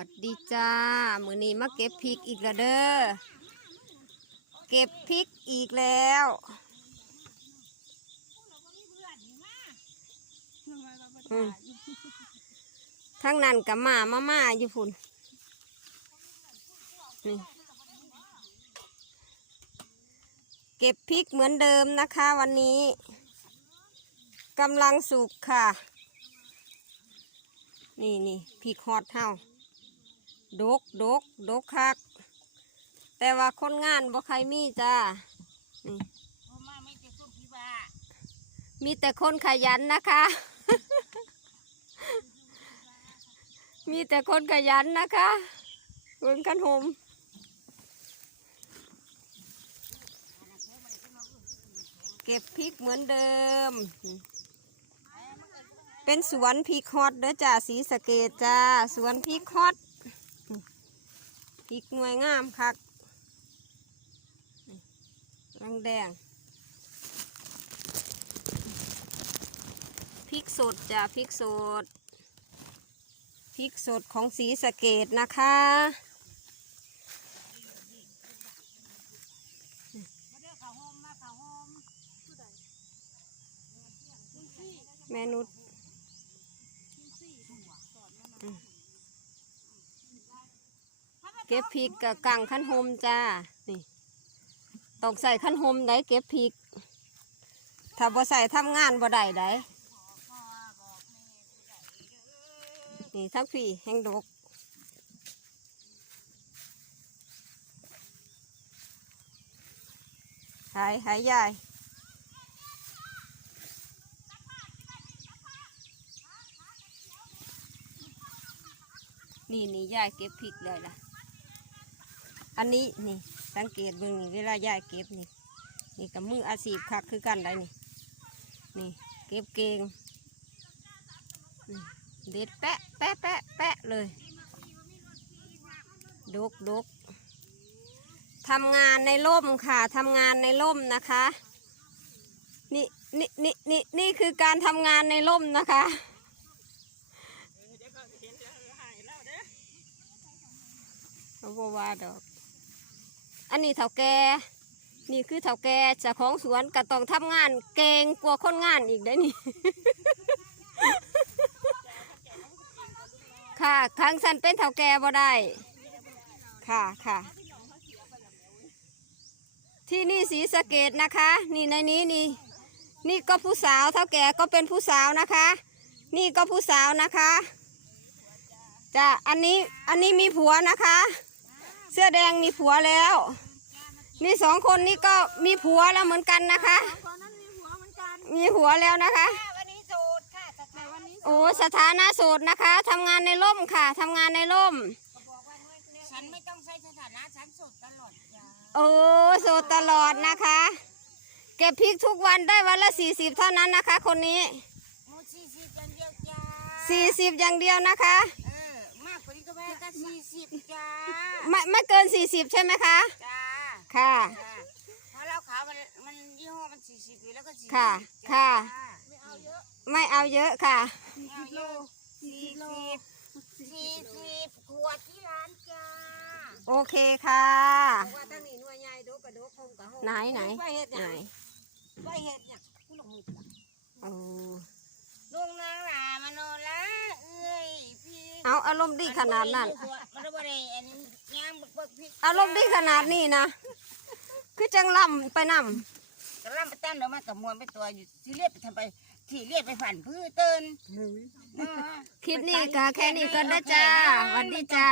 วัสดีจ้า มือนี้มาเก็บพริกอีกแล้วเด้อ เก็บพริกอีกแล้ว ทั้งนั้นกับมามามาอยู่พุ่น นี่ เก็บพริกเหมือนเดิมนะคะวันนี้กำลังสุกค่ะ นี่นี่พริกฮอดเท่า ดกดกดกคัก แต่ว่าคนงานบ่ใครมีจ้านี่มีแต่คนขยันนะคะ มีแต่คนขยันนะคะเบิ่งกันหมเก็บพริกเหมือนเดิม เป็นสวนพริกฮอตเด้อจ้าสีสเกตจ้า สวนพริกฮอต พริกหน่วยงามคักรังแดงพริกสดจ้าพริกสดพริกสดของสีสะเกตนะคะ แม่นุช เก็บพริกกับกังขั้นโฮมจ้า นี่ต้องใส่ขั้นโฮมได้เก็บพริก ถ้าบ่ใส่ทำงานบ่ได้ได้นี่ทั้งพี่แห้งดกหายหายยายนี่นี่ยายเก็บพริกเลยล่ะ อันนี้นี่ สังเกตเบิ่งนี่เวลายายเก็บนี่นี่กับมืออาชีพคักคือกันได้นี่นี่ เก็บเก่งนี่เด็ดแปะแปะแปะแปะเลยดกดกทำงานในร่มค่ะทำงานในร่มนะคะนี่นี่นี่นี่นี่คือการทำงานในร่มนะคะเขาบอกว่าดอก อันนี้เถาแกนี่คือเถาแกเจ้าของสวนก็ต้องทำงาน เก่งกว่าคนงานอีกได้นี่ ค่ะทางสันเป็นเถาแกบ่ได้ ค่ะค่ะ ที่นี่สีสะเกตนะคะ นี่ในนี้นี่ นี่ก็ผู้สาวเท่าแก่ก็เป็นผู้สาวนะคะ นี่ก็ผู้สาวนะคะจะอันนี้อันนี้มีผัวนะคะ เสื้อแดงมีผัวแล้ว นี่สองคนนี่ก็มีผัวแล้วเหมือนกันนะคะ ตอนนั้นมีหัวเหมือนกันมีผัวแล้วนะคะวันนี้โสดค่ะแต่วันนี้โอ้สถานะโสดนะคะทำงานในร่มค่ะทำงานในร่ม ฉันไม่ต้องใช้สถานะฉันโสดตลอดจ้าโอ้โสดตลอดนะคะ เก็บพริกทุกวันได้วันละสี่สิบเท่านั้นนะคะ คนนี้โมสี่สิบอย่างเดียวจ้าสี่สิบอย่างเดียวนะคะเออมากกว่านี้ก็แม่ก็สี่สิ บจ้าไม่ไม่เกินสี่สิบใช่ไหมคะ จ้าค่ะ จ้าเพราะเหล้าขาวมันมันยี่ห้อมันสี่สิบอยู่แล้วก็สี่ค่ะค่ะ ไม่เอาเยอะไม่เอาเยอะค่ะ ไม่เอาเยอะสี่สิบสี่สิบขวดที่ร้านจ้าโอเคค่ะ ว่าตั้งนี่หน่วยใหญ่ดกกระดกคมกับหไหนไหน ไปเฮ็ดไหนเนี่ยไปเฮ็ดเนี่ยผู้ลงมือโอ้ลุงนางหลามโนละเอ้ยพี่เอาอารมณ์ดีขนาดนั้น มันบ่ ได้อันย่างบักบักพี่อารมณ์ดีขนาดนี้นะ คือจังล่ำไปนำกระลำไปตั้งเดี๋ยวมากับมวนไปตัวอยู่ที่เลียดไปทำไปที่เลียดไปฝันพื้นเติน คลิปนี้ก็แค่นี้ก็ได้จ้าวันดีจ้า